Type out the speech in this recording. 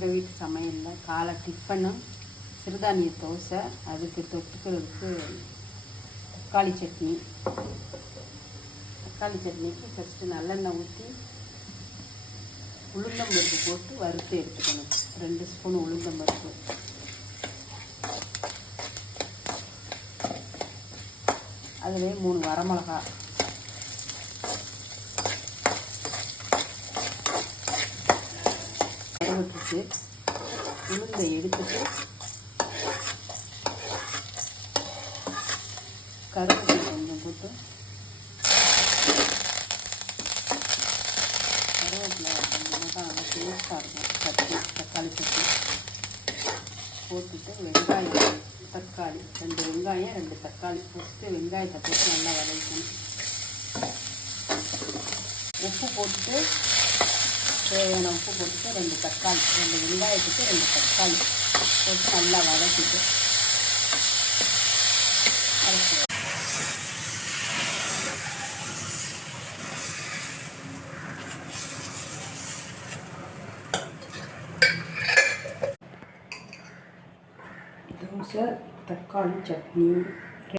எங்கள் வீட்டு சமையலில் காலை டிஃபனும் சிறுதானிய தோசை, அதுக்கு தொட்டுக்கிறதுக்கு தக்காளி சட்னி. தக்காளி சட்னிக்கு ஃபஸ்ட்டு நல்லெண்ணெய் ஊற்றி உளுந்தம்பருப்பு போட்டு வறுத்து எடுத்துக்கணும். 2 ஸ்பூன் உளுந்தம்பருப்பு, அதிலே 3 வரமிளகா, விட்டுட்டு உளுந்தை எடுத்துட்டு கருவேப்பிலை கொஞ்சம் போட்டு கருவேப்பிலை கொஞ்சமாக தான் நல்லா டேஸ்ட்டாக இருக்கும். தக்காளி சட்னி போட்டுட்டு வெங்காயம், தக்காளி 2 வெங்காயம் 2 தக்காளி. ஃபஸ்ட்டு வெங்காயத்தை போட்டு நல்லா வதக்கணும். உப்பு போட்டுட்டு தேவையான உப்பு போட்டுட்டு 2 தக்காளி, 2 வெங்காயத்துக்கு 2 தக்காளி போட்டு நல்லா வதக்கிட்டு தோசை தக்காளி சட்னி.